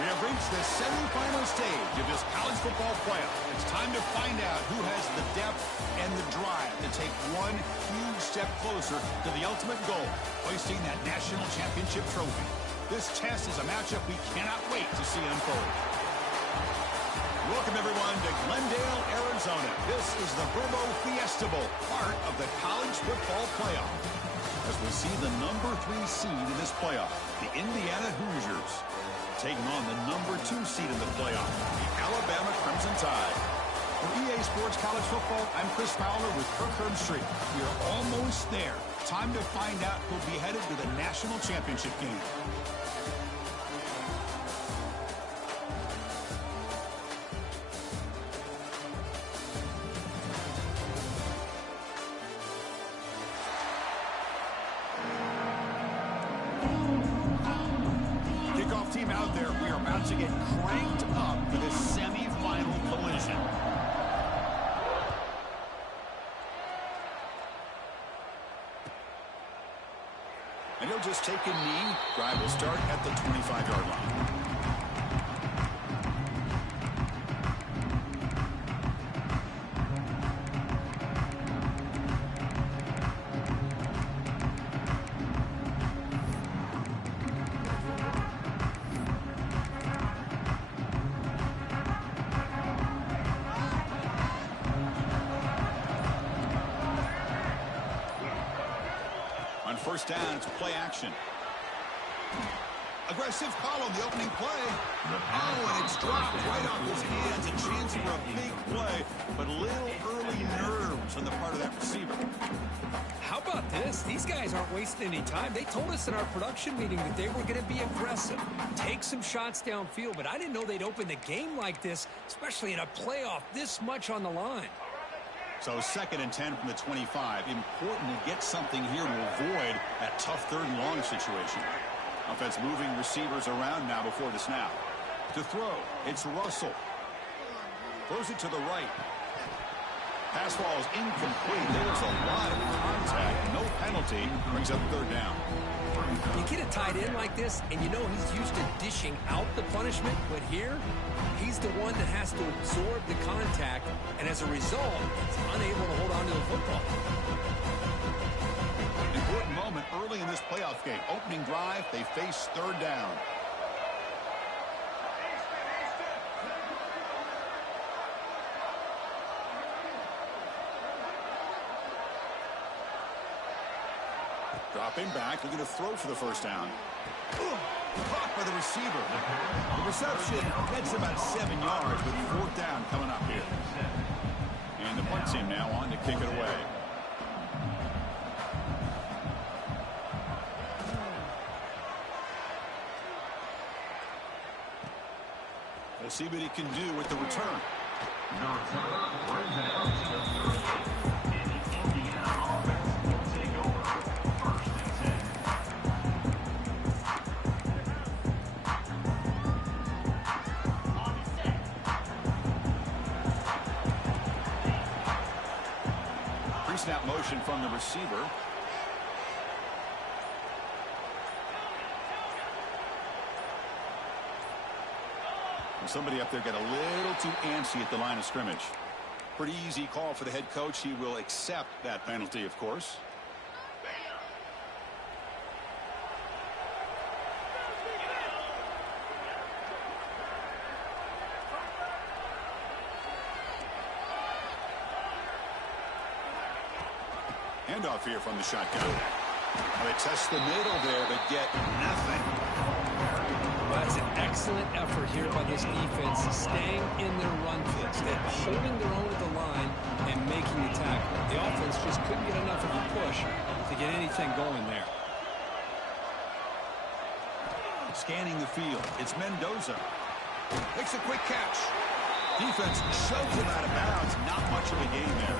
We have reached the semifinal stage of this college football playoff. It's time to find out who has the depth and the drive to take one huge step closer to the ultimate goal, hoisting that national championship trophy. This test is a matchup we cannot wait to see unfold. Welcome, everyone, to Glendale, Arizona. This is the Verbo Fiesta Bowl, part of the college football playoff. As we see the number 3 seed in this playoff, the Indiana Hoosiers, taking on the number 2 seed in the playoff, the Alabama Crimson Tide. For EA Sports College Football, I'm Chris Fowler with Kirk Herbstreit. We are almost there. Time to find out who'll be headed to the national championship game. Team out there, we are about to get cranked up for this semi-final collision. And he'll just take a knee. Drive will start at the 25-yard line. First down, it's play action. Aggressive call on the opening play. Oh, and it's dropped right off his hands. A chance for a big play, but a little early nerves on the part of that receiver. How about this? These guys aren't wasting any time. They told us in our production meeting that they were going to be aggressive, take some shots downfield, but I didn't know they'd open the game like this, especially in a playoff, this much on the line. So 2nd and 10 from the 25. Important to get something here to avoid that tough 3rd and long situation. Offense moving receivers around now before the snap. To throw, it's Russell. Throws it to the right. Pass ball is incomplete. There's a lot of contact. No penalty. Brings up 3rd down. You get a tight end like this, and you know he's used to dishing out the punishment, but here, he's the one that has to absorb the contact, and as a result, he's unable to hold on to the football. Important moment early in this playoff game. Opening drive, they face 3rd down. Dropping back, looking to throw for the first down. Caught by the receiver. The reception gets about 7 yards with 4th down coming up here. And the punt team now on to kick it away. We'll see what he can do with the return. Pre-snap motion from the receiver. Somebody up there got a little too antsy at the line of scrimmage. Pretty easy call for the head coach. He will accept that penalty, of course. Handoff here from the shotgun. They test the middle there, but get nothing. That's an excellent effort here by this defense, staying in their run fits. They're holding their own at the line and making the tackle. The offense just couldn't get enough of a push to get anything going there. Scanning the field, it's Mendoza. Makes a quick catch. Defense shoves him out of bounds. Not much of a gain there.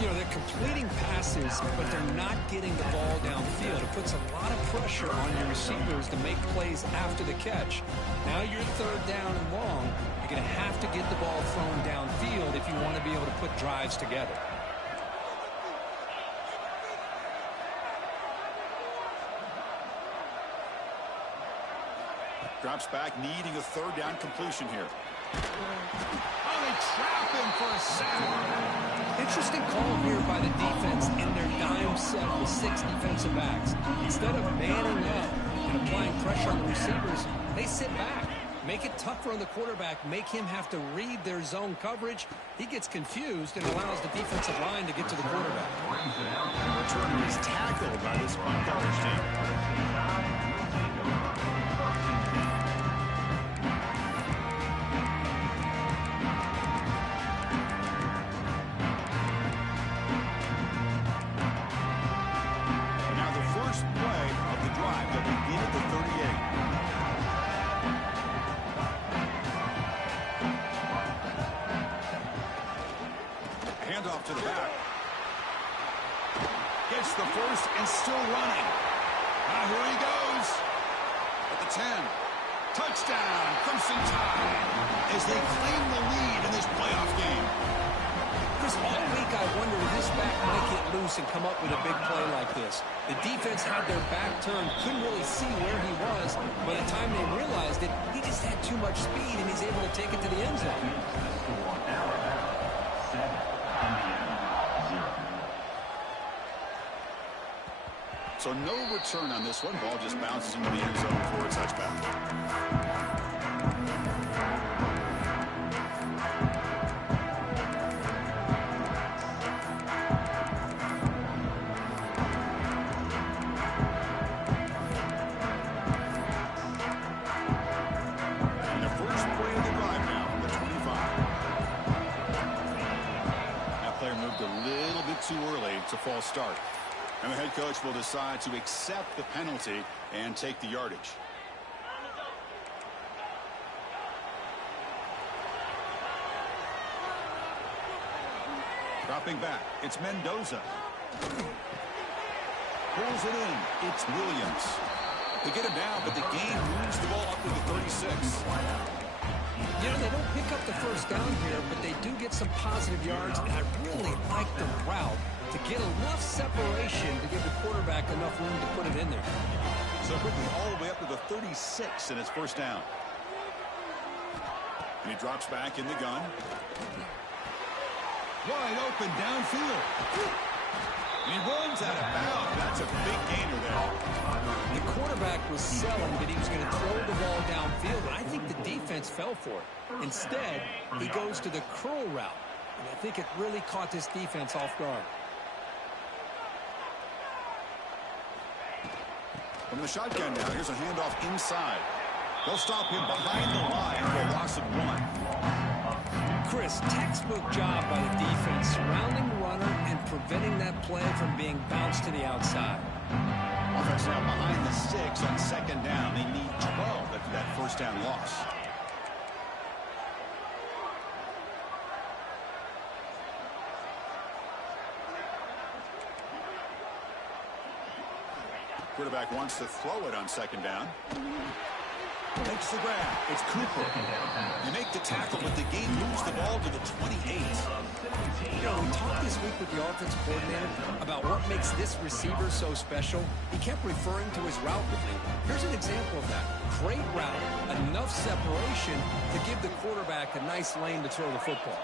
You know, they're completing passes, but they're not getting the ball downfield. It puts a lot of pressure on your receivers to make plays after the catch. Now you're 3rd down and long. You're going to have to get the ball thrown downfield if you want to be able to put drives together. Drops back, needing a third down completion here. Oh, they trap him for a sack. Interesting call here by the defense in their dime set with 6 defensive backs. Instead of manning up and applying pressure on the receivers, they sit back. Make it tougher on the quarterback, make him have to read their zone coverage. He gets confused and allows the defensive line to get to the quarterback. Returner is tackled by this punt coverage team. And now the first play of the drive that begin at the 38. Handoff to the back. Gets the first and still running. Now here he goes. At the 10. Touchdown, Crimson Tide, as they claim the lead in this playoff game. Chris, all week I wondered if this back might get loose and come up with a big play like this. The defense had their back turned, couldn't really see where he was. By the time they realized it, he just had too much speed, and he's able to take it to the end zone. So no return on this one. Ball just bounces into the end zone for a touchback. And the first play of the drive now from the 25. That player moved a little bit too early. It's a false start. And the head coach will decide to accept the penalty and take the yardage. Dropping back, it's Mendoza. Pulls it in, it's Williams. They get him down, but the game moves the ball up to the 36. You know, they don't pick up the first down here, but they do get some positive yards, and I really like the route to get enough separation to give the quarterback enough room to put it in there. So quickly all the way up to the 36 and it's first down. And he drops back in the gun. Wide open downfield. And he runs out of bounds. That's a big gainer there. The quarterback was selling that he was going to throw the ball downfield, and I think the defense fell for it. Instead, he goes to the curl route, and I think it really caught this defense off guard. From the shotgun now, here's a handoff inside. They'll stop him behind the line for a loss of 1. Chris, textbook job by the defense, surrounding the runner and preventing that play from being bounced to the outside. Offense now behind the 6 on second down. They need 12 after that first down loss. Quarterback wants to throw it on second down. Makes the grab. It's Cooper. You make the tackle, but the game moves the ball to the 28. You know, we talked this week with the offensive coordinator about what makes this receiver so special. He kept referring to his route with me. Here's an example of that. Great route, enough separation to give the quarterback a nice lane to throw the football.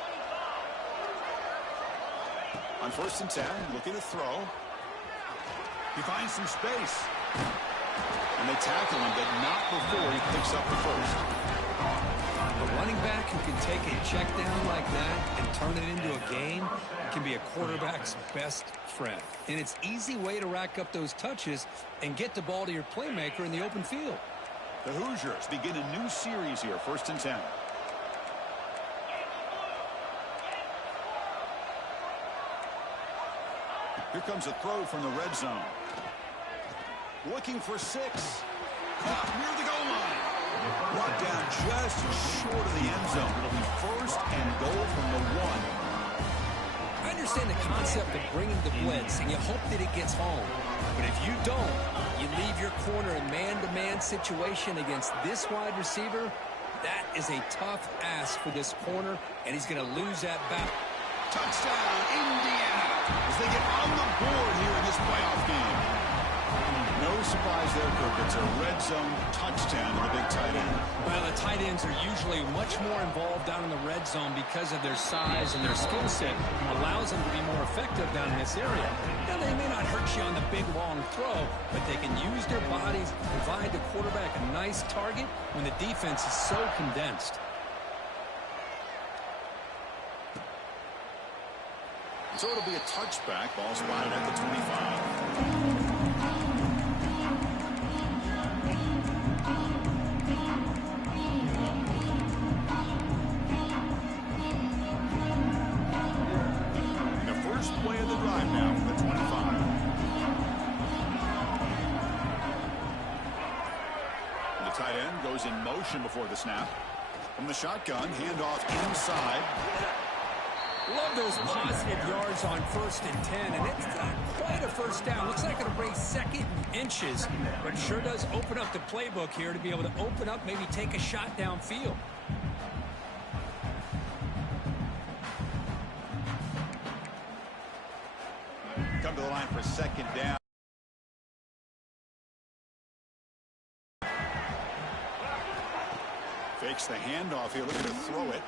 On first and 10, looking to throw. He finds some space. And they tackle him, but not before he picks up the first. A running back who can take a check down like that and turn it into a game can be a quarterback's best friend. And it's an easy way to rack up those touches and get the ball to your playmaker in the open field. The Hoosiers begin a new series here, first and 10. Here comes a throw from the red zone. Looking for 6. Caught near the goal line. Brought down just short of the end zone. It'll be first and goal from the 1. I understand the concept of bringing the blitz, and you hope that it gets home. But if you don't, you leave your corner in man-to-man situation against this wide receiver. That is a tough ask for this corner, and he's going to lose that battle. Touchdown, Indiana, as they get on the board here in this playoff game. No surprise there, Kirk. It's a red zone touchdown to the big tight end. Well, the tight ends are usually much more involved down in the red zone because of their size and their skill set. Allows them to be more effective down in this area. Now, they may not hurt you on the big, long throw, but they can use their bodies to provide the quarterback a nice target when the defense is so condensed. So it'll be a touchback. Ball spotted at the 25. Play of the drive now from the 25. And the tight end goes in motion before the snap. From the shotgun, handoff inside. Love those positive yards on 1st and 10, and it's not quite a first down. Looks like it'll bring 2nd and inches, but it sure does open up the playbook here to be able to open up, maybe take a shot downfield. Come to the line for 2nd down. Fakes the handoff here, looking to throw it.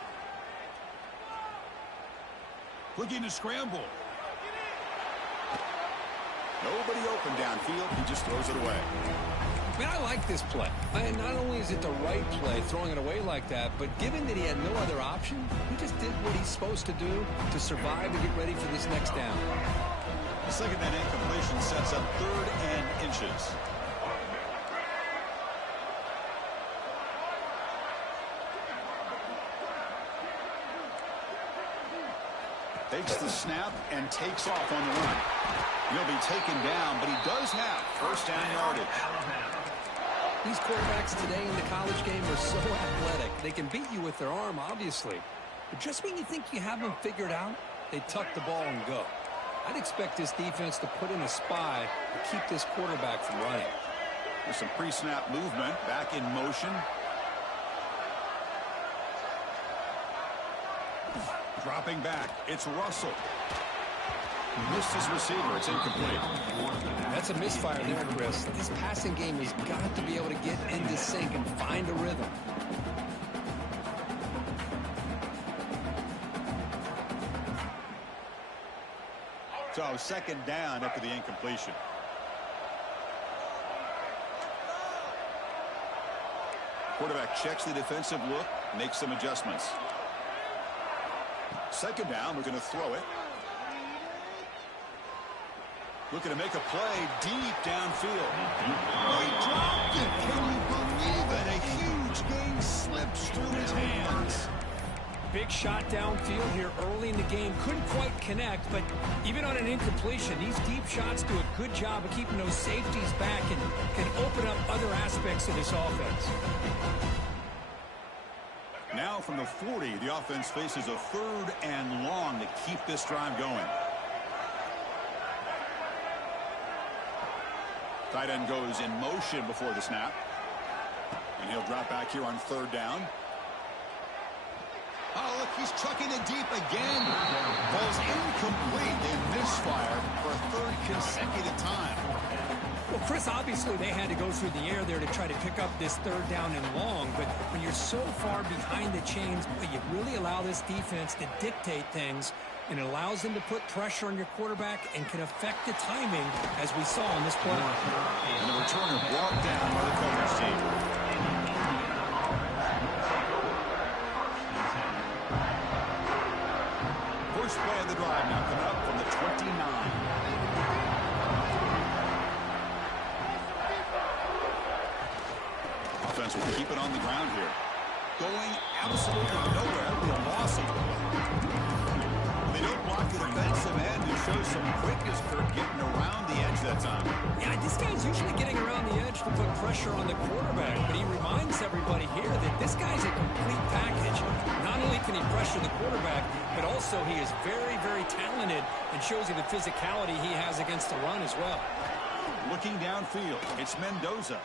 Looking to scramble. Nobody open downfield, he just throws it away. Man, I like this play. And not only is it the right play, throwing it away like that, but given that he had no other option, he just did what he's supposed to do to survive and get ready for this next down. The 2nd and incompletion sets up 3rd and inches. Takes the snap and takes off on the run. He'll be taken down, but he does have 1st down yardage. These quarterbacks today in the college game are so athletic. They can beat you with their arm, obviously. But just when you think you have them figured out, they tuck the ball and go. I'd expect this defense to put in a spy to keep this quarterback from running. There's some pre-snap movement, back in motion. Dropping back, it's Russell. Missed his receiver, it's incomplete. That's a misfire there, Chris. This passing game has got to be able to get into sync and find a rhythm. So 2nd down after the incompletion. Quarterback checks the defensive look, makes some adjustments. 2nd down, we're going to throw it. Looking to make a play deep downfield. He dropped it. Can you believe it? A huge gain slips through his hands. Big shot downfield here early in the game. Couldn't quite connect, but even on an incompletion, these deep shots do a good job of keeping those safeties back and can open up other aspects of this offense. Now from the 40, the offense faces a 3rd and long to keep this drive going. Tight end goes in motion before the snap. And he'll drop back here on 3rd down. Oh, look, he's chucking it deep again. Ball's incomplete. They misfire for a 3rd consecutive time. Well, Chris, obviously they had to go through the air there to try to pick up this 3rd down and long, but when you're so far behind the chains, you really allow this defense to dictate things, and it allows them to put pressure on your quarterback and can affect the timing, as we saw in this play. And the returner brought down by the coverage team. First play of the drive now coming up from the 29. Offense will keep it on the ground here. Going absolutely nowhere. That'll be a loss of the They don't block the defensive end and show some quickness for getting around the edge that time. Yeah, this guy's usually getting around the edge to put pressure on the quarterback, but he reminds everybody here that this guy's a complete package. Not only can he pressure the quarterback, but also he is very, very talented and shows you the physicality he has against the run as well. Looking downfield, it's Mendoza.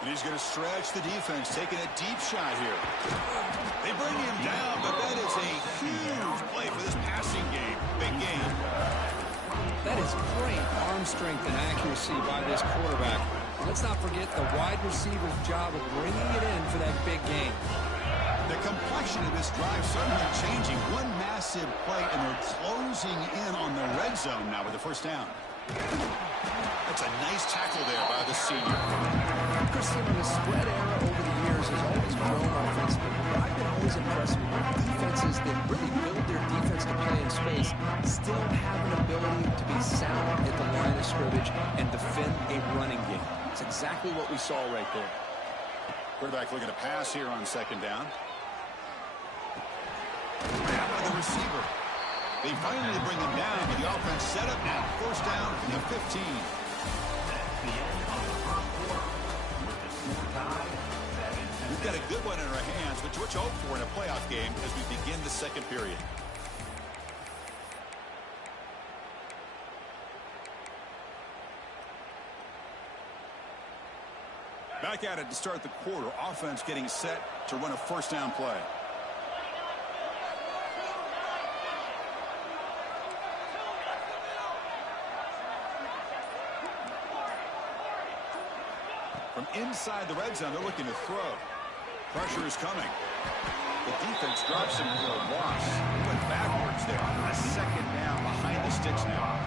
And he's going to stretch the defense, taking a deep shot here. They bring him down, but that is a huge play for this passing game. Big game. That is great arm strength and accuracy by this quarterback. Let's not forget the wide receiver's job of bringing it in for that big game. The complexion of this drive certainly changing. One massive play, and they're closing in on the red zone now with the first down. That's a nice tackle there by the senior. Christian, the spread era over the years has always grown offensively. But I've been always impressed with defenses that really build their defense to play in space, still have an ability to be sound at the line of scrimmage and defend a running game. That's exactly what we saw right there. Quarterback looking to pass here on second down. Grab by the receiver. They finally bring him down, but the offense set up now. First down from the 15. We've got a good one in our hands, which what you hope for in a playoff game as we begin the second period. Back at it to start the quarter. Offense getting set to run a first down play. From inside the red zone, they're looking to throw. Pressure is coming. The defense drops him for a loss. Went backwards there. A second down behind the sticks now.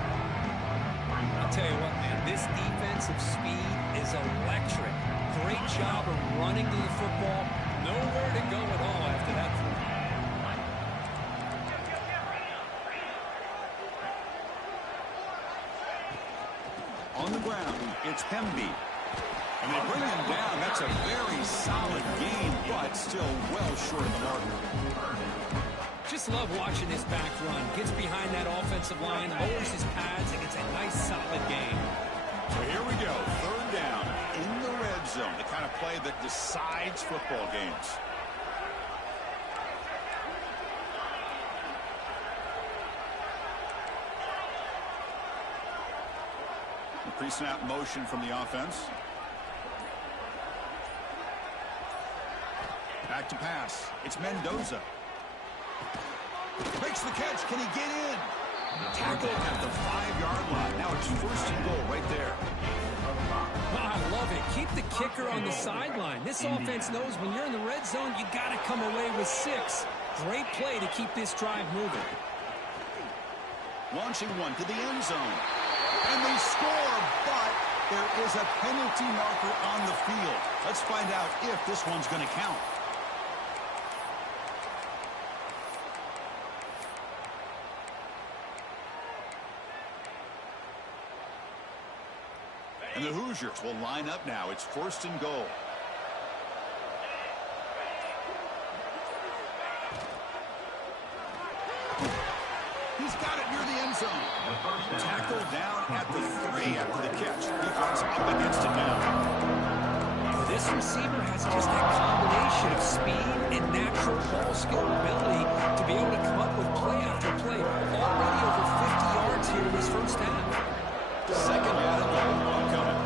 I'll tell you what, man, this defensive speed is electric. Great job of running to the football. Nowhere to go at all after that throw. On the ground, it's Hemby. And they bring him down. That's a very solid game, but still well short of the marker. Just love watching this back run. Gets behind that offensive line, lowers his pads, and gets a nice solid game. So here we go. Third down in the red zone. The kind of play that decides football games. Pre-snap motion from the offense. Back to pass. It's Mendoza. Makes the catch. Can he get in? Tackle at the 5-yard line. Now it's first and goal right there. Oh, I love it. Keep the kicker on the sideline. This offense knows when you're in the red zone, you got to come away with 6. Great play to keep this drive moving. Launching one to the end zone. And they score, but there is a penalty marker on the field. Let's find out if this one's going to count. And the Hoosiers will line up now. It's first and goal. He's got it near the end zone. Tackle down at the 3 after the catch. Defense up against it now. This receiver has just that combination of speed and natural ball skill ability to be able to come up with play after play. Already over 50 yards here in this first half. Second down and goal coming.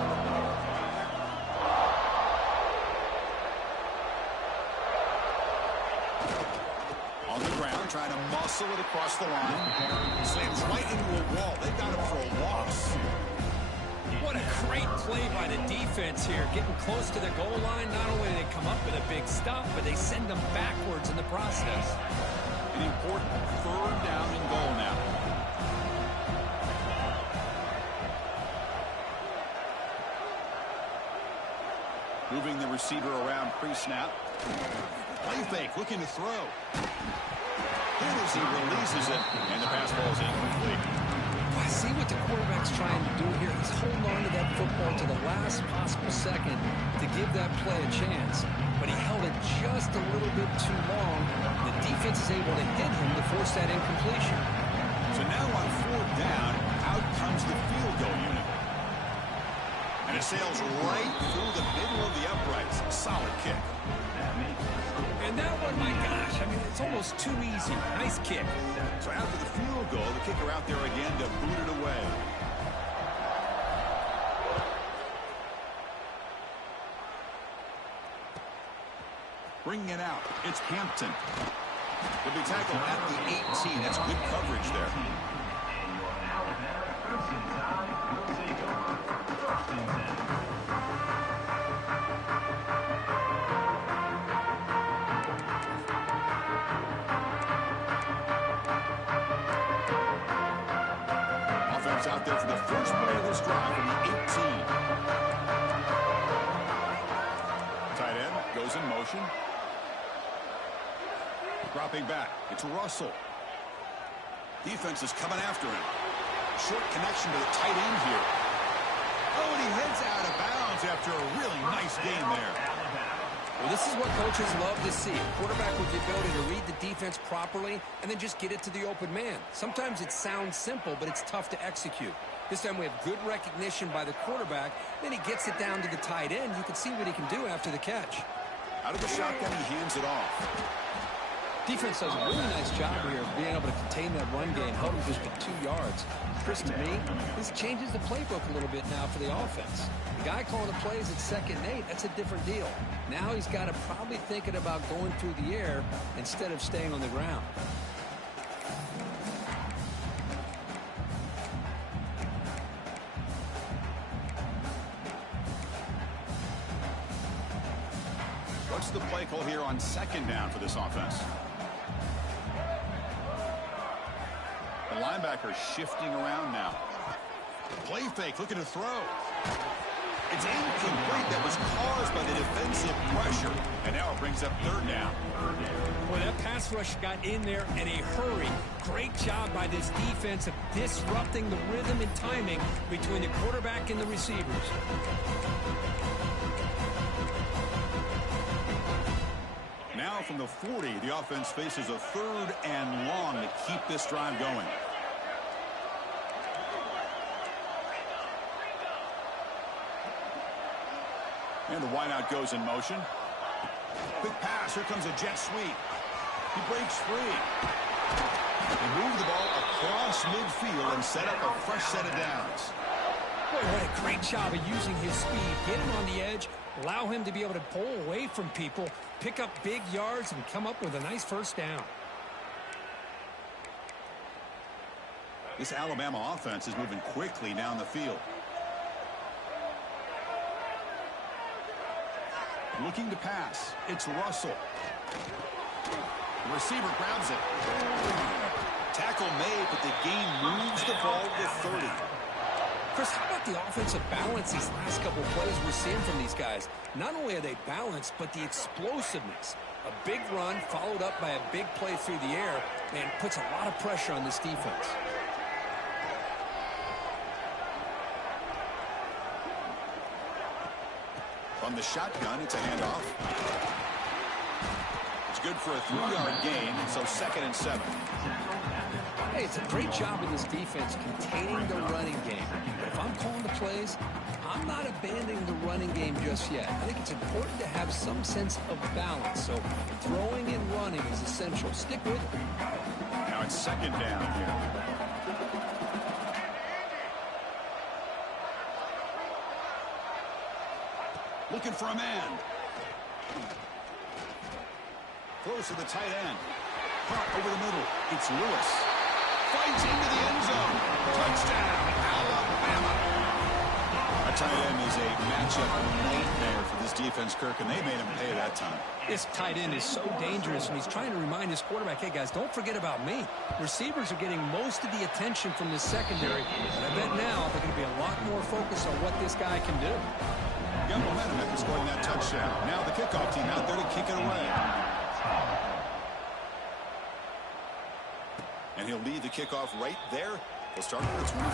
On the ground, trying to muscle it across the line. Slams right into a wall. They've got him for a loss. What a great play by the defense here. Getting close to the goal line. Not only do they come up with a big stop, but they send them backwards in the process. An important third down and goal now. Moving the receiver around pre-snap. Play fake, looking to throw. Here as he releases it, and the pass ball is incomplete. I see what the quarterback's trying to do here. He's holding on to that football to the last possible second to give that play a chance. But he held it just a little bit too long. The defense is able to hit him to force that incompletion. So now on fourth down, out comes the field goal unit. And it sails right through the middle of the uprights. Solid kick. And that one, my gosh, I mean, it's almost too easy. Nice kick. So after the field goal, the kicker out there again to boot it away. Bringing it out, it's Hampton. He'll be tackled at the 18. That's good coverage there. Dropping back. It's Russell. Defense is coming after him. Short connection to the tight end here. Oh, and he heads out of bounds after a really nice game there. Well, this is what coaches love to see. A quarterback with the ability to read the defense properly and then just get it to the open man. Sometimes it sounds simple, but it's tough to execute. This time we have good recognition by the quarterback. Then he gets it down to the tight end. You can see what he can do after the catch. Out of the shotgun, he hands it off. Defense does a really nice job here of being able to contain that run game, held him just to 2 yards. Chris, to me, this changes the playbook a little bit now for the offense. The guy calling the plays at 2nd and 8, that's a different deal. Now he's got to probably thinking about going through the air instead of staying on the ground. What's the play call here on 2nd down for this offense? The linebacker shifting around now. Play fake, looking to throw. It's incomplete. That was caused by the defensive pressure. And now it brings up 3rd down. Boy, that pass rush got in there in a hurry. Great job by this defense of disrupting the rhythm and timing between the quarterback and the receivers. Now from the 40, the offense faces a 3rd and long to keep this drive going. And the wideout goes in motion. Quick pass. Here comes a jet sweep. He breaks free. They move the ball across midfield and set up a fresh set of downs. Boy, what a great job of using his speed. Get him on the edge, allow him to be able to pull away from people, pick up big yards, and come up with a nice 1st down. This Alabama offense is moving quickly down the field. Looking to pass. It's Russell. The receiver grabs it. Tackle made, but the gain moves the ball to 30. Chris, how about the offensive balance these last couple of plays we're seeing from these guys? Not only are they balanced, but the explosiveness. A big run followed up by a big play through the air, and puts a lot of pressure on this defense. From the shotgun, it's a handoff. It's good for a 3-yard gain, and so 2nd and 7. Hey, it's a great job of this defense containing the running game. But if I'm calling the plays, I'm not abandoning the running game just yet. I think it's important to have some sense of balance. So throwing and running is essential. Stick with it. Now it's 2nd down here. Looking for a man. Throws to the tight end. Caught over the middle. It's Lewis. Fights into the end zone. Touchdown, Alabama. A tight end is a matchup nightmare for this defense, Kirk, and they made him pay that time. This tight end is so dangerous, and he's trying to remind his quarterback, hey, guys, don't forget about me. Receivers are getting most of the attention from the secondary, but I bet now they're going to be a lot more focused on what this guy can do. Got momentum after scoring that touchdown. Now the kickoff team out there to kick it away. And he'll lead the kickoff right there. He'll start at the 25.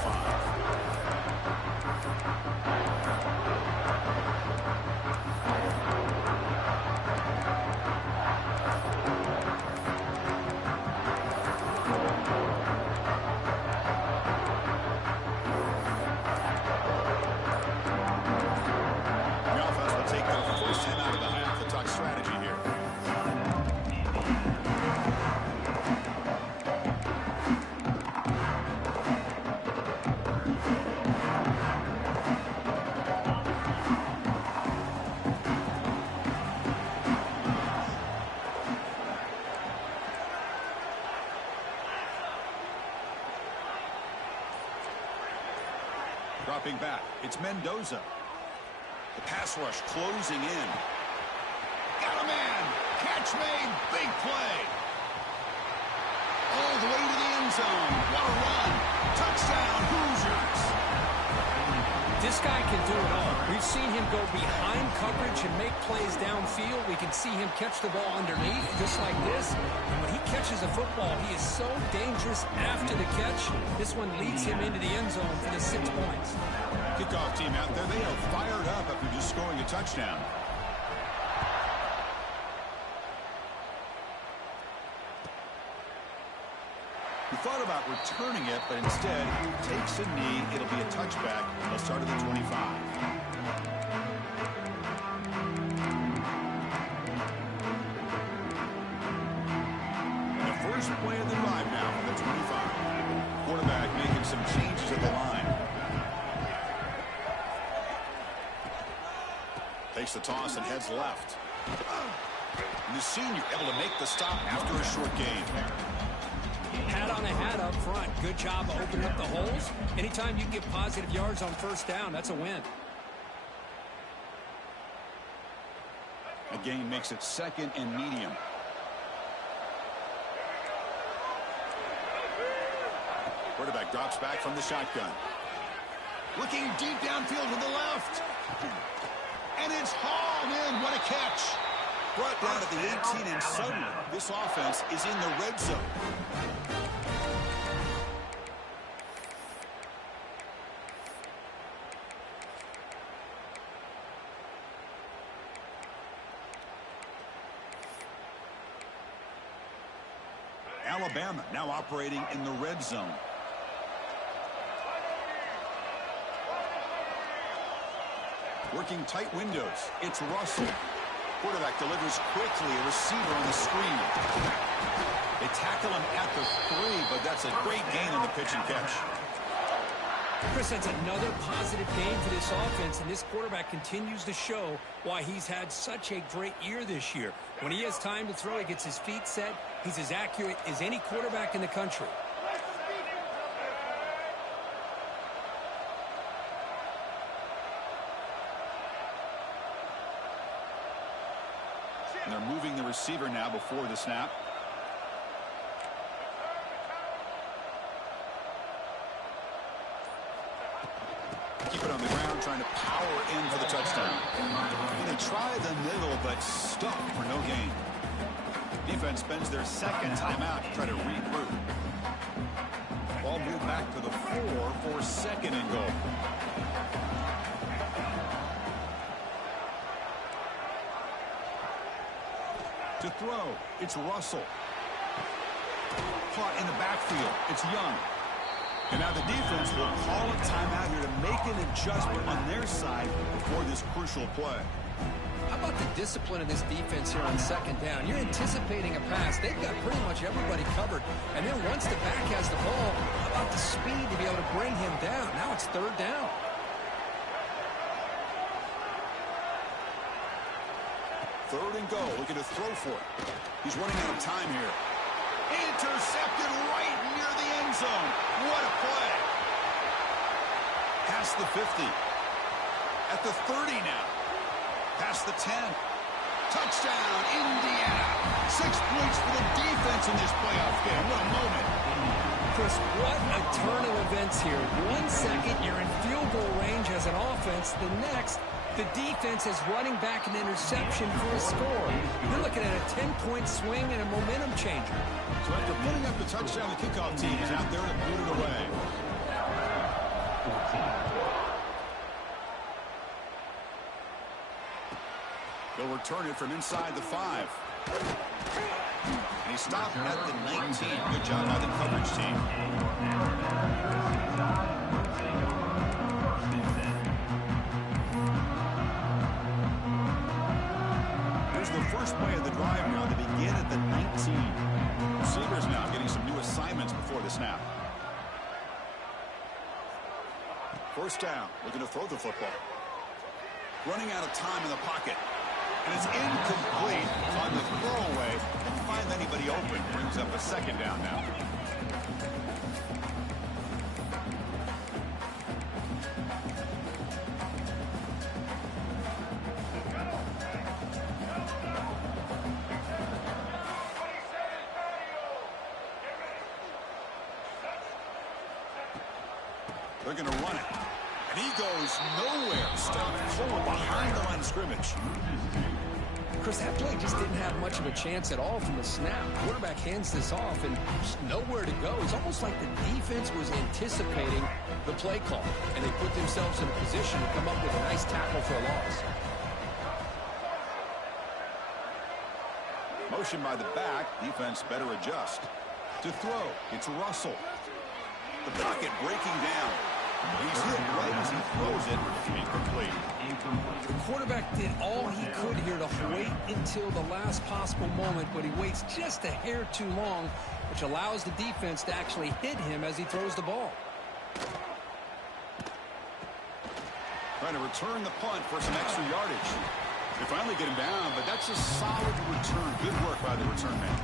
Dropping back, it's Mendoza. The pass rush closing in. Got a man. Catch made. Big play. All the way to the end zone. What a run. Touchdown, Hoosiers. This guy can do it all. We've seen him go behind coverage and make plays downfield. We can see him catch the ball underneath, just like this. And when he catches a football, he is so dangerous after the catch. This one leads him into the end zone for the 6 points. Kickoff team out there, they are fired up after just scoring a touchdown. He thought about returning it, but instead takes a knee. It'll be a touchback. They'll start at the 25. The first play of the drive now from the 25. Quarterback making some changes at the line. Takes the toss and heads left. And the senior able to make the stop after a short gain. Hat on a hat up front. Good job of opening up the holes. Anytime you can get positive yards on first down, that's a win. A gain makes it 2nd and medium. Quarterback drops back from the shotgun. Looking deep downfield to the left. And it's hauled in. What a catch. Brought down at the 18, and suddenly this offense is in the red zone. Alabama now operating in the red zone. Working tight windows. It's Russell. Quarterback delivers quickly. A receiver on the screen. They tackle him at the 3, but that's a great gain on the pitch and catch. Chris, that's another positive game for this offense, and this quarterback continues to show why he's had such a great year this year. When he has time to throw, he gets his feet set. He's as accurate as any quarterback in the country. And they're moving the receiver now before the snap. Keep it on the ground, trying to power in for the touchdown. Going to try the middle, but stuck for no gain. Defense spends their 2nd timeout to try to regroup. Ball moved back to the 4 for 2nd and goal. To throw, it's Russell. Caught in the backfield, it's Young. And now the defense will call a timeout here to make an adjustment on their side before this crucial play. How about the discipline of this defense here on 2nd down? You're anticipating a pass. They've got pretty much everybody covered. And then once the back has the ball, how about the speed to be able to bring him down? Now it's 3rd down. Third and goal, looking to throw for it. He's running out of time here. Intercepted right near the end zone. What a play. Past the 50. At the 30 now. Past the 10. Touchdown, Indiana. 6 points for the defense in this playoff game. What a moment. Chris, what a turn of events here. 1 second, you're in field goal range as an offense. The next, the defense is running back an interception for a score. You're looking at a 10-point swing and a momentum changer. So after putting up the touchdown, the kickoff team is out there to put it away. They'll return it from inside the 5. And he stopped at the 19. Good job by the coverage team. Here's the first play of the drive now. They begin at the 19. Receivers now getting some new assignments before the snap. First down, looking to throw the football. Running out of time in the pocket. And it's incomplete on the throwaway. Didn't find anybody open. Brings up a 2nd down now. They're going to run it. And he goes nowhere. Stopped cold behind the line of scrimmage. Chris, that play just didn't have much of a chance at all from the snap. Quarterback hands this off and just nowhere to go. It's almost like the defense was anticipating the play call, and they put themselves in a position to come up with a nice tackle for a loss. Motion by the back. Defense better adjust. To throw, it's Russell. The pocket breaking down. He's hit right as he throws it. Incomplete. The quarterback did all he could here to wait until the last possible moment, but he waits just a hair too long, which allows the defense to actually hit him as he throws the ball. Trying to return the punt for some extra yardage. They finally get him down, but that's a solid return. Good work by the return man.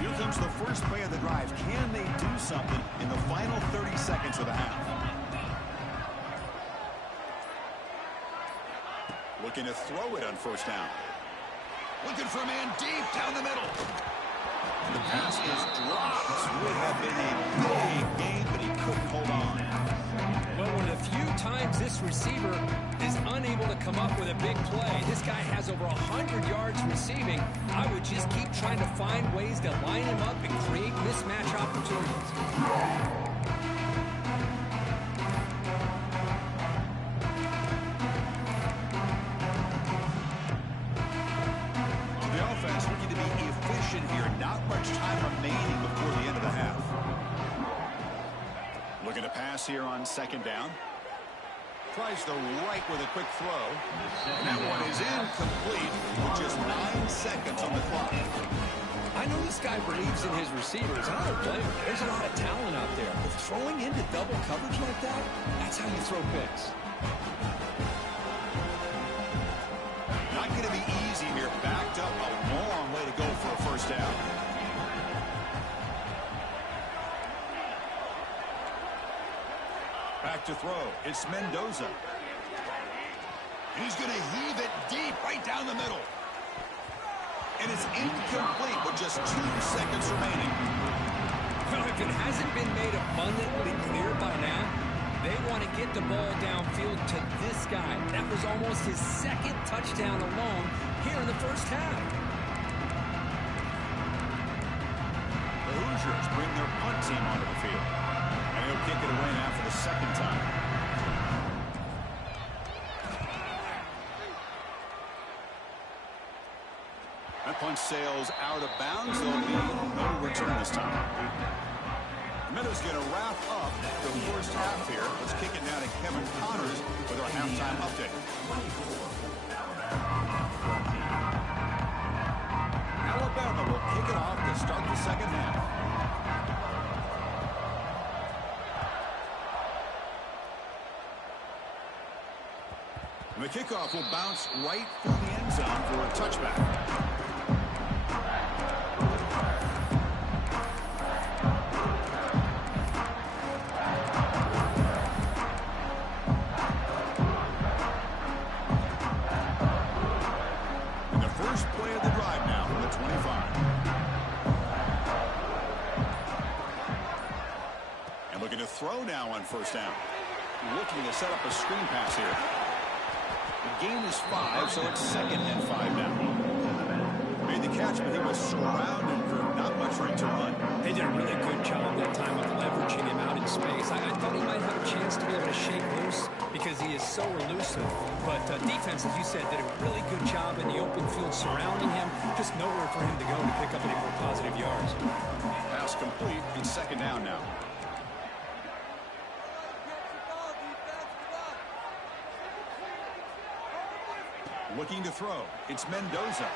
Here comes the first play of the drive. Can they do something in the final 30 seconds of the half? Looking to throw it on first down. Looking for a man deep down the middle. And the pass is dropped. This would have been a big game, but he couldn't hold on. Well, one of the few times this receiver is unable to come up with a big play. This guy has over 100 yards receiving. I would just keep trying to find ways to line him up and create mismatch opportunities. Here, not much time remaining before the end of the half. Looking to pass here on second down. Tries the right with a quick throw. And that one is incomplete with just 9 seconds on the clock. I know this guy believes in his receivers, and I don't blame him. There's a lot of talent out there. But throwing into double coverage like that, that's how you throw picks. Not going to be easy here. Backed up a long way to go for a first down. Back to throw. It's Mendoza. And he's going to heave it deep right down the middle. And it's incomplete with just 2 seconds remaining. Well, if it hasn't been made abundantly clear by now, they want to get the ball downfield to this guy. That was almost his second touchdown alone here in the first half. The Hoosiers bring their punt team onto the field. And he'll kick it away now for the second time. That punt sails out of bounds. There'll be no return this time. Meadows going to wrap up the first half here. Let's kick it now to Kevin Connors with our halftime update. Alabama will kick it off to start the second half. And the kickoff will bounce right through the end zone for a touchback. Throw now on first down. Looking to set up a screen pass here. The gain is 5, so it's 2nd and 5 now. Made the catch, but he was surrounded for not much room to run. They did a really good job that time of leveraging him out in space. I thought he might have a chance to be able to shake loose because he is so elusive. But defense, as you said, did a really good job in the open field surrounding him. Just nowhere for him to go to pick up any more positive yards. Pass complete. It's 2nd down now. Looking to throw. It's Mendoza.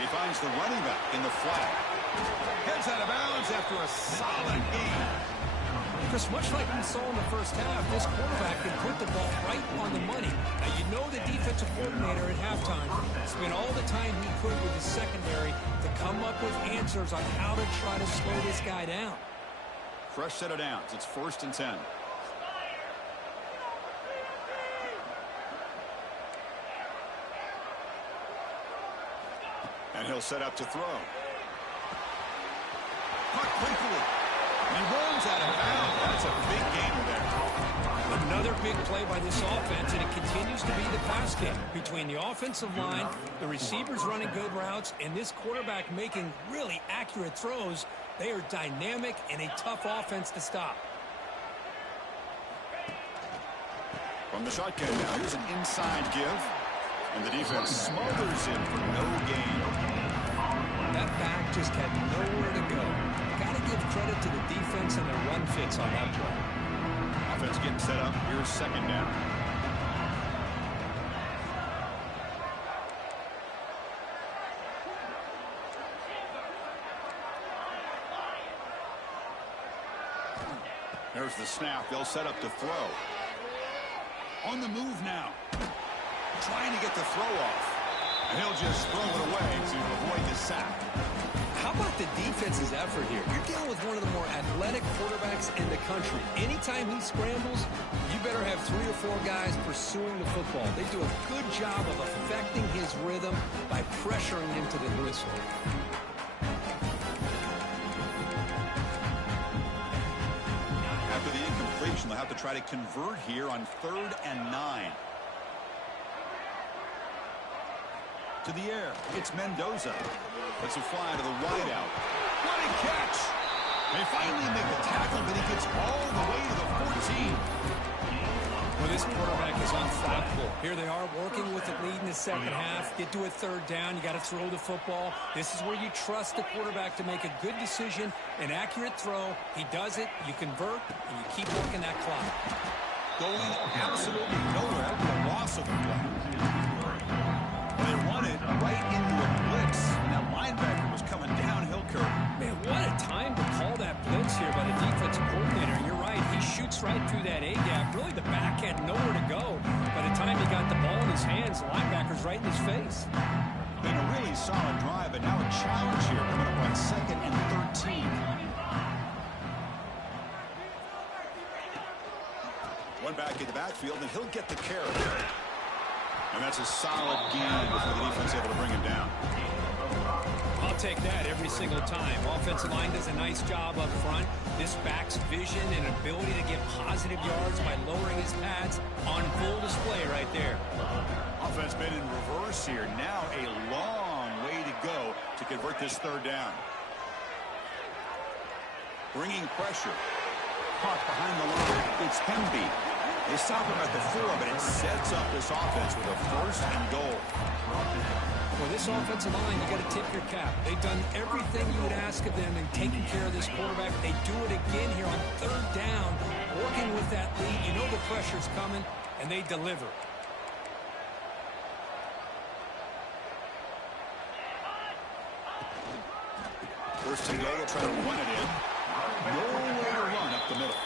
He finds the running back in the flat. Heads out of bounds after a solid gain. Because much like we saw in the first half, this quarterback can put the ball right on the money. Now, you know the defensive coordinator at halftime spent all the time he could with his secondary to come up with answers on how to try to slow this guy down. Fresh set of downs. It's 1st and 10. And he'll set up to throw. Caught quickly. And he runs out of bounds. That's a big gainer there. Another big play by this offense, and it continues to be the pass game between the offensive line, the receivers running good routes, and this quarterback making really accurate throws. They are dynamic and a tough offense to stop. From the shotgun now, here's an inside give. And the defense smothers him for no gain. That back just had nowhere to go. Got to give credit to the defense and their run fits on that play. Offense getting set up. Here's second down. There's the snap. They'll set up to throw. On the move now. Trying to get the throw off. And he'll just throw it away to avoid the sack. How about the defense's effort here? You're dealing with one of the more athletic quarterbacks in the country. Anytime he scrambles, you better have 3 or 4 guys pursuing the football. They do a good job of affecting his rhythm by pressuring him to the whistle. After the incompletion, they'll have to try to convert here on 3rd and 9. To the air. It's Mendoza. Let's a fly to the wideout. What a catch! They finally make the tackle, but he gets all the way to the 14. Well, this quarterback is unflappable. Here they are working with the lead in the second half. Get to a 3rd down. You got to throw the football. This is where you trust the quarterback to make a good decision, an accurate throw. He does it. You convert, and you keep working that clock. Going absolutely nowhere. That was a loss of the play. They run it right into a blitz. And that linebacker was coming downhill curve. Man, what a time to call that blitz here by the defensive coordinator. You're right. He shoots right through that A-gap. Really, the back had nowhere to go. By the time he got the ball in his hands, the linebacker's right in his face. Been a really solid drive, but now a challenge here coming up on 2nd and 13. One back in the backfield, and he'll get the carry. And that's a solid gain before the defense able to bring him down. I'll take that every single time. Offensive line does a nice job up front. This back's vision and ability to get positive yards by lowering his pads on full display right there. Offense been in reverse here. Now a long way to go to convert this 3rd down. Bringing pressure. Caught behind the line. It's Hemby. They stop him at the 4, but it sets up this offense with a 1st and goal. For this offensive line, you got to tip your cap. They've done everything you would ask of them in taking care of this quarterback. They do it again here on 3rd down, working with that lead. You know the pressure's coming, and they deliver. First and goal, they'll try to run it in. No way to run up the middle.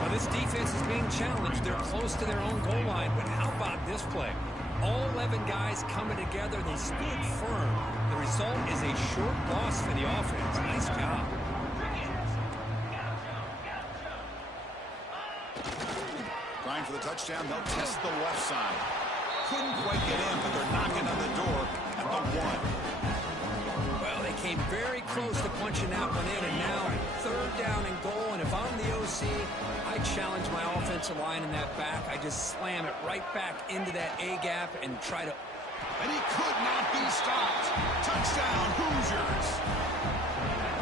Well, this defense is being challenged. They're close to their own goal line, but how about this play? All 11 guys coming together. They stood firm. The result is a short loss for the offense. Nice job. Trying for the touchdown. They'll test the left side. Couldn't quite get in, but they're knocking on the door at the 1. Well, they came very close to punching that one in, and now 3rd down and goal. And if I'm the OC, I challenge my offensive line in that back. I just slam it right back into that A-gap and try to... And he could not be stopped. Touchdown, Hoosiers.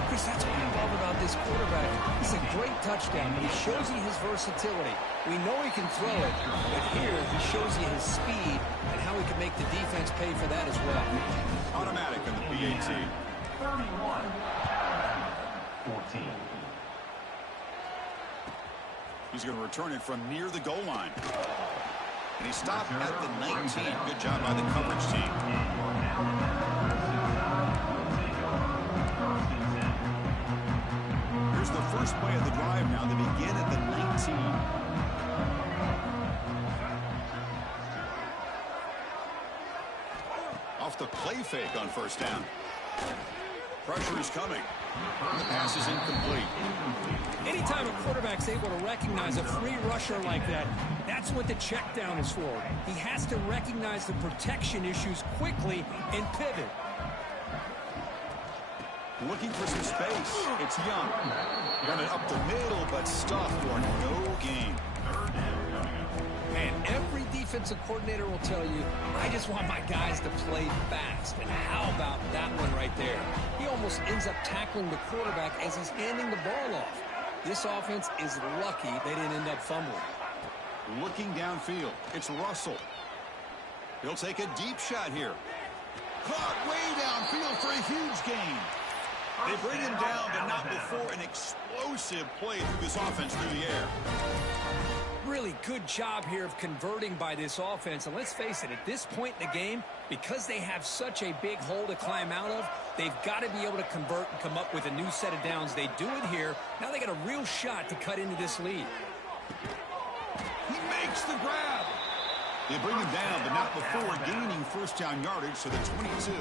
Chris, that's what I love about this quarterback. It's a great touchdown, but he shows you his versatility. We know he can throw it, but here he shows you his speed and how he can make the defense pay for that as well. Automatic in the PAT. 14. He's going to return it from near the goal line. And he stopped at the 19. Good job by the coverage team. Here's the first play of the drive now. They begin at the 19. Off the play fake on 1st down. Pressure is coming. The pass is incomplete. Anytime a quarterback's able to recognize a free rusher like that, that's what the check down is for. He has to recognize the protection issues quickly and pivot. Looking for some space. It's Young. Run it up the middle, but stuffed for no gain. And every defensive coordinator will tell you, I just want my guys to play fast. And how about that one right there? He almost ends up tackling the quarterback as he's handing the ball off. This offense is lucky they didn't end up fumbling. Looking downfield. It's Russell. He'll take a deep shot here. Caught way downfield for a huge gain. They bring him down, but not before an explosive play through this offense through the air. Really good job here of converting by this offense. And let's face it, at this point in the game, because they have such a big hole to climb out of, they've got to be able to convert and come up with a new set of downs. They do it here. Now they got a real shot to cut into this lead. He makes the grab. They bring him down, but not before gaining first down yardage to the 22.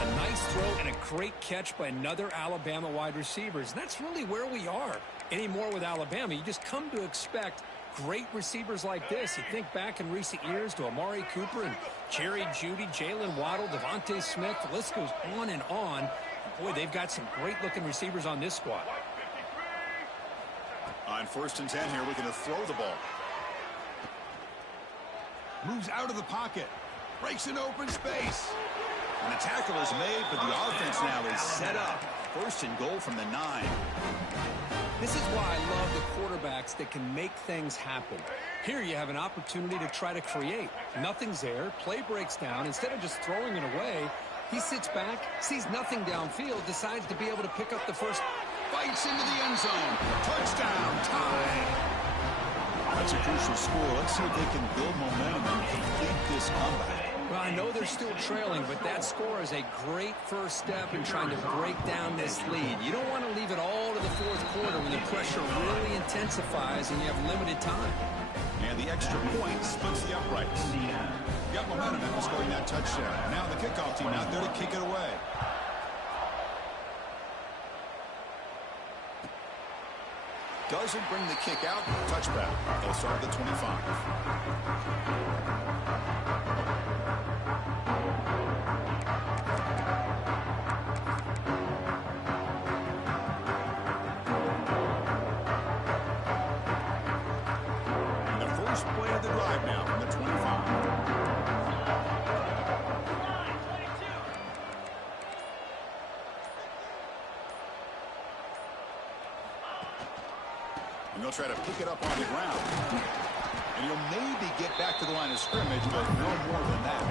A nice throw and a great catch by another Alabama wide receiver. And that's really where we are. Anymore with Alabama, you just come to expect great receivers like this. You think back in recent years to Amari Cooper and Jerry Jeudy, Jalen Waddle, Devontae Smith. The list goes on and on. And boy, they've got some great-looking receivers on this squad. On 1st and 10 here, we're going to throw the ball. Moves out of the pocket. Breaks an open space. And the tackle is made, but the offense now is set up. 1st and goal from the 9. This is why I love the quarterbacks that can make things happen. Here you have an opportunity to try to create. Nothing's there. Play breaks down. Instead of just throwing it away, he sits back, sees nothing downfield, decides to be able to pick up the first. Bites into the end zone. Touchdown. Tie. That's a crucial score. Let's see if they can build momentum and complete this comeback. Well, I know they're still trailing, but that score is a great first step in trying to break down this lead. You don't want to leave it all to the 4th quarter when the pressure really intensifies and you have limited time. And the extra point splits the uprights. Got momentum after scoring that touchdown. Now the kickoff team out there to kick it away. Doesn't bring the kick out. Touchback. They'll start at the 25. And the first play of the drive now from the 25. And they'll try to pick it up on the ground. And he'll maybe get back to the line of scrimmage, but no more than that.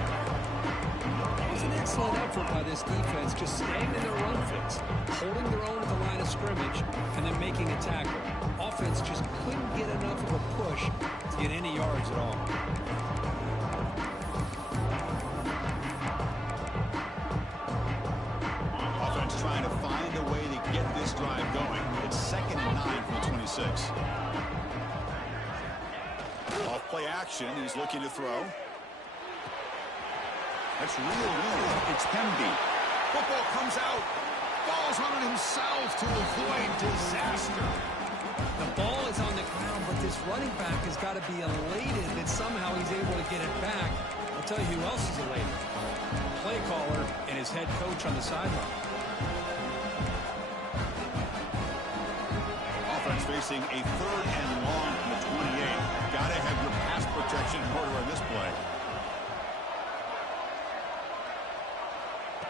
It was an excellent effort by this defense, just staying in their run fits, holding their own at the line of scrimmage, and then making a tackle. Offense just couldn't get enough of a push to get any yards at all. Offense trying to find a way to get this drive going. It's 2nd and 9 from the 26. Off play action. He's looking to throw. That's real weird. It's Hemby. Football comes out. Falls on it himself to avoid disaster. The ball is on the ground, but this running back has got to be elated that somehow he's able to get it back. I'll tell you who else is elated. Play caller and his head coach on the sideline. Offense facing a 3rd and long from the 28. Got to have your pass protection in order on this play.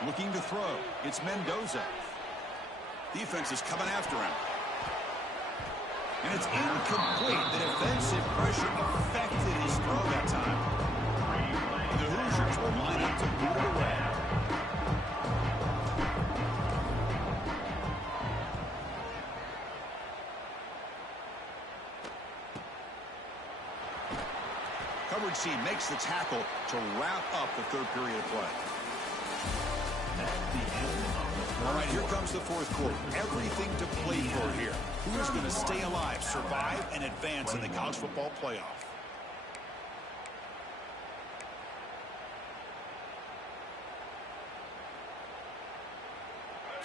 Looking to throw. It's Mendoza. Defense is coming after him. And it's incomplete. The defensive pressure affected his throw that time. The Hoosiers will line up to boot it away. Coverage C makes the tackle to wrap up the 3rd period of play. All right, here comes the 4th quarter. Everything to play for here. Who's going to stay alive, survive, and advance in the college football playoff?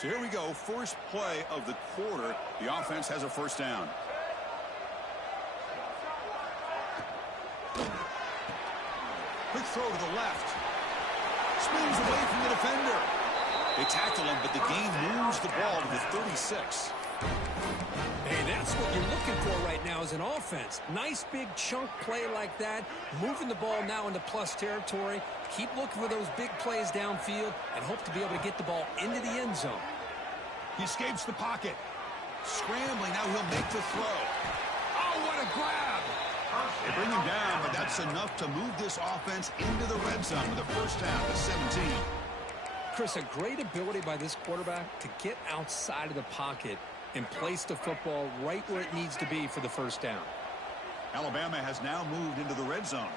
So here we go, first play of the quarter. The offense has a first down. Quick throw to the left. Spins away from the defender. They tackle him, but the gain moves the ball to the 36. Hey, that's what you're looking for right now as an offense. Nice big chunk play like that, moving the ball now into plus territory. Keep looking for those big plays downfield and hope to be able to get the ball into the end zone. He escapes the pocket. Scrambling, now he'll make the throw. Oh, what a grab! They bring him down, but that's enough to move this offense into the red zone with a first down to 17. Chris, a great ability by this quarterback to get outside of the pocket and place the football right where it needs to be for the first down. Alabama has now moved into the red zone.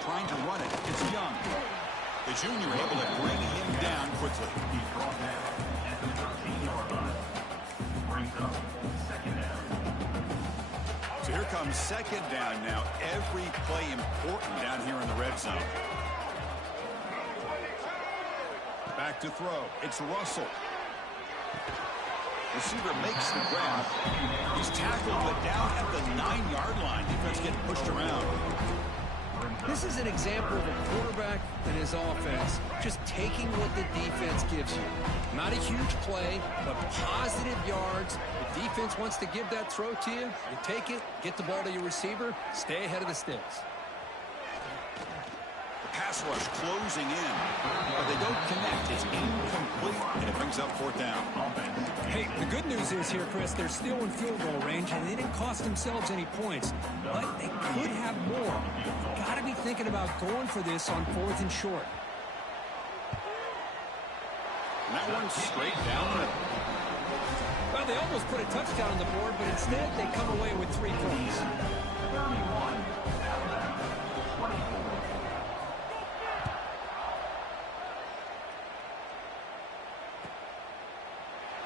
Trying to run it. It's Young. The junior able to bring him down quickly. He's brought down at the 13-yard line. Brings up second down. So here comes second down now. Every play important down here in the red zone. Back to throw. It's Russell. Receiver makes the grab. He's tackled, but down at the 9-yard line. Defense getting pushed around. This is an example of a quarterback and his offense just taking what the defense gives you. Not a huge play, but positive yards. The defense wants to give that throw to you. You take it, get the ball to your receiver, stay ahead of the sticks. Pass rush closing in, but they don't connect. It's incomplete, and it brings up fourth down. Hey, the good news is here, Chris, they're still in field goal range, and they didn't cost themselves any points, but they could have more. Got to be thinking about going for this on 4th and short. And that one's straight down the middle. Well, they almost put a touchdown on the board, but instead they come away with 3 points. 31, Alabama, 24.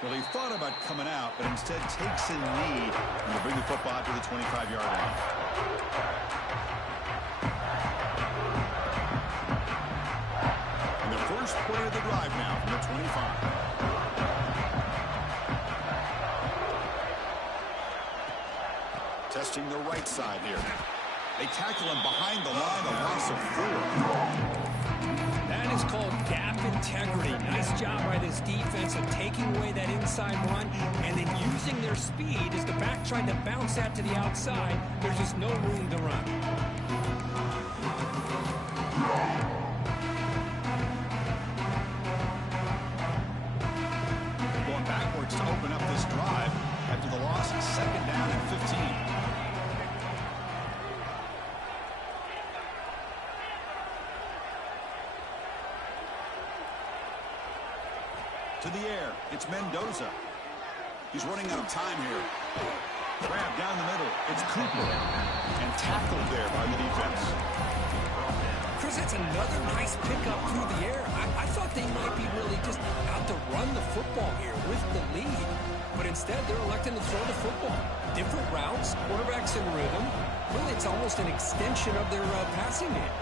Well, he thought about coming out, but instead takes a knee and will bring the football out to the 25-yard line. And the first play of the drive now from the 25. Testing the right side here. They tackle him behind the line, a loss of 4. That is called gap integrity. Nice job by this defense of taking away that inside run and then using their speed as the back tried to bounce that to the outside. There's just no room to run. Going backwards to open up this drive after the loss, second down and 15. To the air, it's Mendoza. He's running out of time here. Grab down the middle, it's Cooper. And tackled there by the defense. Chris, that's another nice pickup through the air. I thought they might be really just out to run the football here with the lead. But instead, they're electing to throw the football. Different routes, quarterbacks in rhythm. Really, it's almost an extension of their passing game.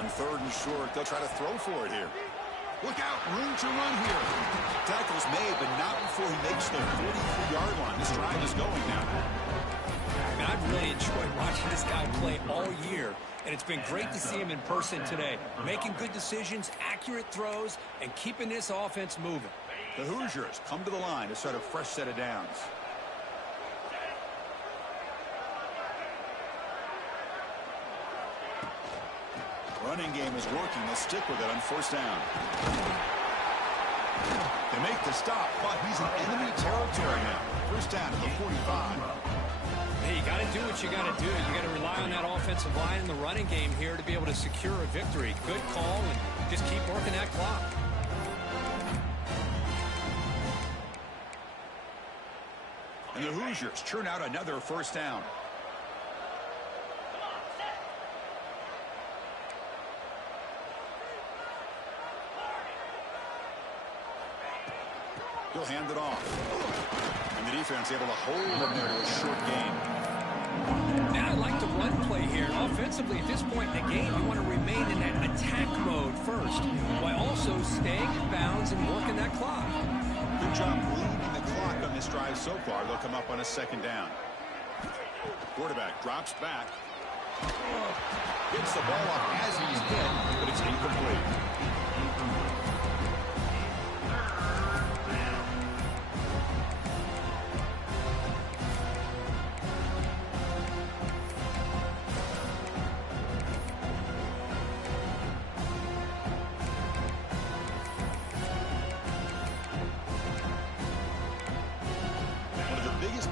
On 3rd and short, they'll try to throw for it here. Look out, room to run here. Tackle's made, but not before he makes the 43-yard line. This drive is going now. Man, I've really enjoyed watching this guy play all year, and it's been great to see him in person today. Making good decisions, accurate throws, and keeping this offense moving. The Hoosiers come to the line to start a fresh set of downs. Running game is working. They'll stick with it on 1st down. They make the stop, but he's in enemy territory now. 1st down at the 45. Hey, you got to do what you got to do. You got to rely on that offensive line and the running game here to be able to secure a victory. Good call, and just keep working that clock. And the Hoosiers churn out another 1st down. He'll hand it off. And the defense able to hold him there to a short gain. And I like the run play here. And offensively, Offensively, at this point in the game, you want to remain in that attack mode first, while also staying in bounds and working that clock. Good job bleeding the clock on this drive so far. They'll come up on a second down. Quarterback drops back. Gets the ball off as he's hit, but it's incomplete.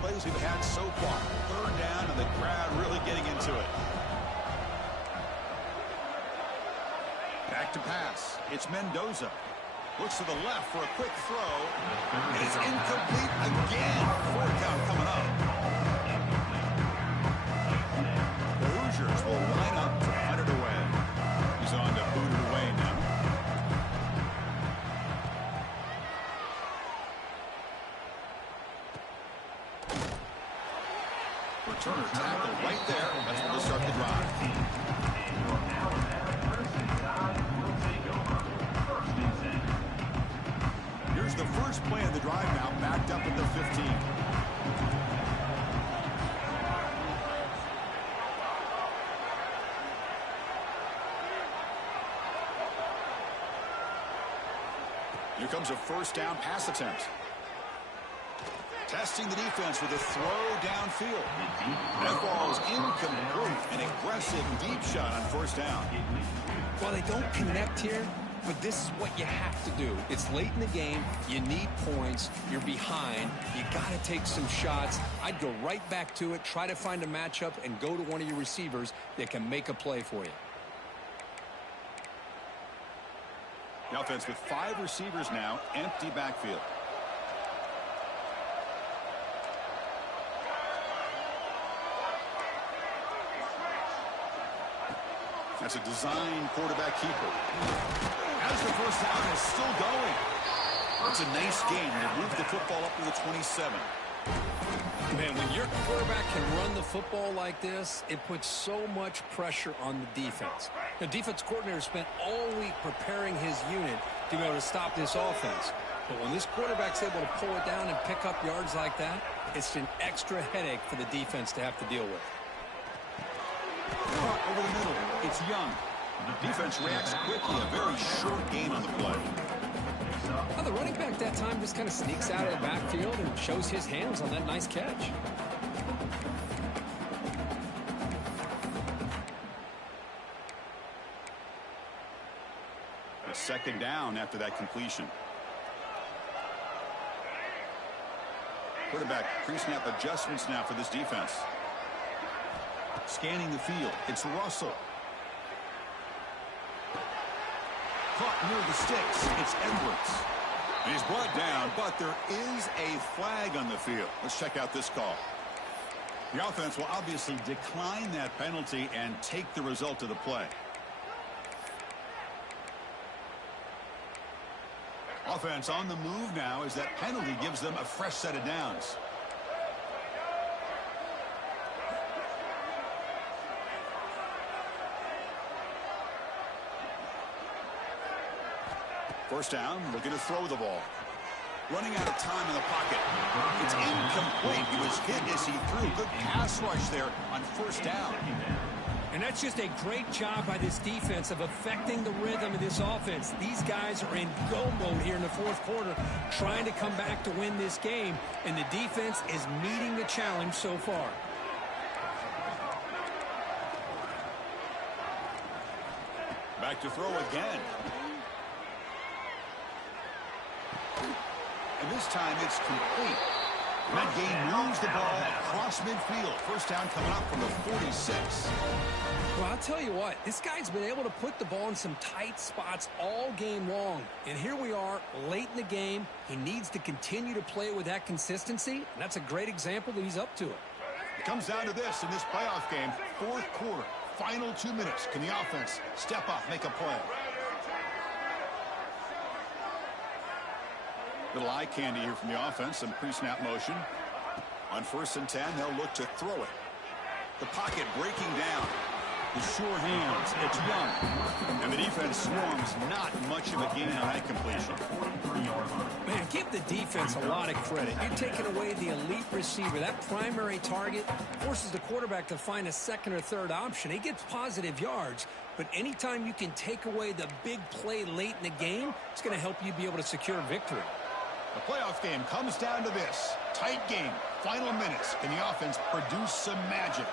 Plays we've had so far. Third down and the crowd really getting into it. Back to pass. It's Mendoza. Looks to the left for a quick throw. And it's incomplete again. Fourth down coming up. The Hoosiers will line up to punt it away. He's on to boot it away now. Returner tackle right there. That's where we'll start the drive. Here's the first play of the drive now, backed up at the 15. Here comes a first down pass attempt. Testing the defense with a throw downfield. That ball is incomplete. An aggressive deep shot on first down. Well, they don't connect here, but this is what you have to do. It's late in the game. You need points. You're behind. You got to take some shots. I'd go right back to it, try to find a matchup, and go to one of your receivers that can make a play for you. The offense with 5 receivers now, empty backfield. That's a design quarterback keeper. As the first down is still going. It's a nice game. They move the football up to the 27. Man, when your quarterback can run the football like this, it puts so much pressure on the defense. The defense coordinator spent all week preparing his unit to be able to stop this offense. But when this quarterback's able to pull it down and pick up yards like that, it's an extra headache for the defense to have to deal with. Caught over the middle. It's Young. The defense reacts quickly. A very short gain on the play. Well, the running back that time just kind of sneaks out of the backfield and shows his hands on that nice catch. A second down after that completion. Quarterback pre-snap adjustments now for this defense. Scanning the field. It's Russell. Caught near the sticks. It's Edwards. And he's brought down, but there is a flag on the field. Let's check out this call. The offense will obviously decline that penalty and take the result of the play. Offense on the move now as that penalty gives them a fresh set of downs. First down, looking to throw the ball. Running out of time in the pocket. It's incomplete. He was hit as he threw. Good pass rush there on first down. And that's just a great job by this defense of affecting the rhythm of this offense. These guys are in go mode here in the fourth quarter, trying to come back to win this game, and the defense is meeting the challenge so far. Back to throw again. And this time it's complete. That game moves the ball across midfield. First down coming up from the 46. Well, I'll tell you what, this guy's been able to put the ball in some tight spots all game long. And here we are, late in the game. He needs to continue to play with that consistency, and that's a great example that he's up to it. It comes down to this in this playoff game. Fourth quarter, final 2 minutes. Can the offense step up, make a play? Little eye candy here from the offense. Some pre-snap motion. On 1st and 10, they'll look to throw it. The pocket breaking down. The sure hands. It's Young. And the defense swarms. Not much of a gain on that completion. Man, give the defense a lot of credit. You're taking away the elite receiver. That primary target forces the quarterback to find a second or third option. He gets positive yards, but anytime you can take away the big play late in the game, it's going to help you be able to secure victory. The playoff game comes down to this. Tight game. Final minutes. Can the offense produce some magic?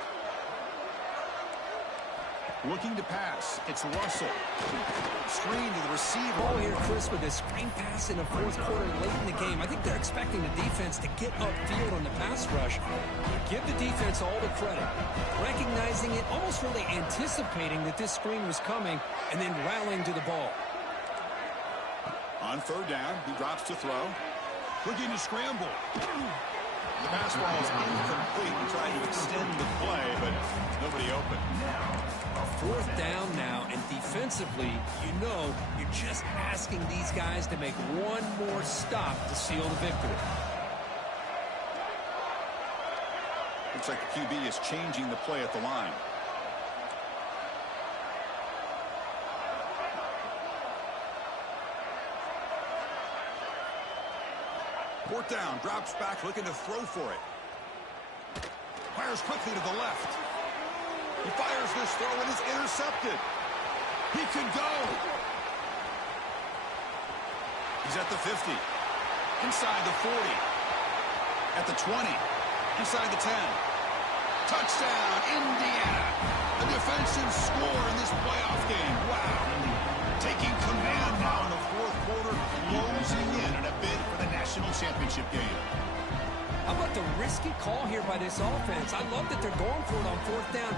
Looking to pass. It's Russell. Screen to the receiver. Ball here, Chris, with a screen pass in the fourth quarter late in the game. I think they're expecting the defense to get upfield on the pass rush. Give the defense all the credit. Recognizing it, almost really anticipating that this screen was coming, and then rallying to the ball. On third down, he drops to throw. Looking to scramble. The pass ball is incomplete and trying to extend the play, but nobody open. Fourth down now, and defensively, you're just asking these guys to make one more stop to seal the victory. Looks like the QB is changing the play at the line. Fourth down, drops back, looking to throw for it. Fires quickly to the left. He fires this throw and is intercepted. He could go. He's at the 50. Inside the 40. At the 20. Inside the 10. Touchdown, Indiana. A defensive score in this playoff game. Wow. Taking command now in the fourth quarter, closing in on a bid for the national championship game. How about the risky call here by this offense? I love that they're going for it on fourth down.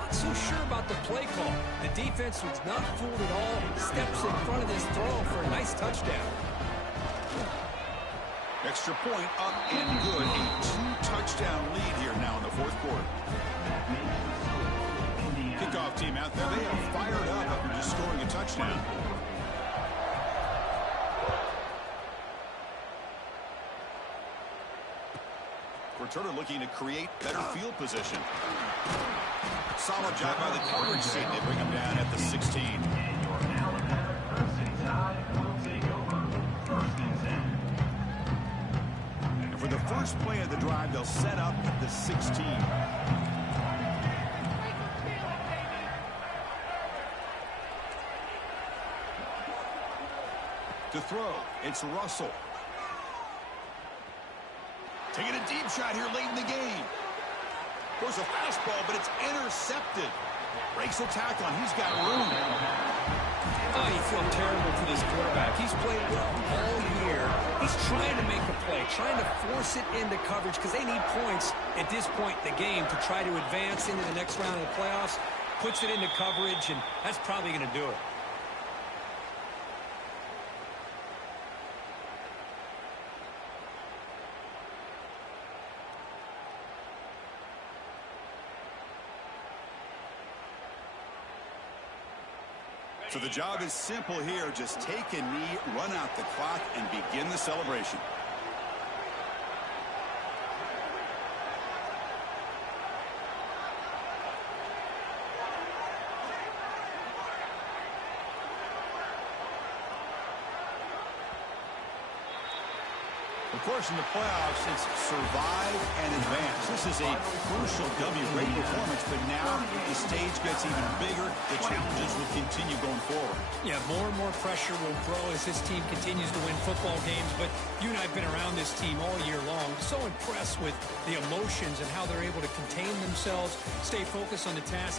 Not so sure about the play call. The defense was not fooled at all. Steps in front of this throw for a nice touchdown. Extra point up and good. A two-touchdown lead here now in the fourth quarter. Kickoff team out there. They are fired up after just scoring a touchdown. Returner looking to create better field position. Solid job by the coverage team. They bring him down at the 16. And for the first play of the drive, they'll set up at the 16. To throw, it's Russell. Taking a deep shot here late in the game. Goes a fastball, but it's intercepted. Breaks a tackle, and he's got room. Oh, you feel terrible for this quarterback. He's played well all year. He's trying to make a play, trying to force it into coverage because they need points at this point in the game to try to advance into the next round of the playoffs. Puts it into coverage, and that's probably going to do it. So the job is simple here. Just take a knee, run out the clock, and begin the celebration. Of course, in the playoffs, it's survive and advance. This is a crucial W. Great performance, but now the stage gets even bigger. The challenges will continue going forward. Yeah, more and more pressure will grow as this team continues to win football games. But you and I have been around this team all year long. So impressed with the emotions and how they're able to contain themselves, stay focused on the task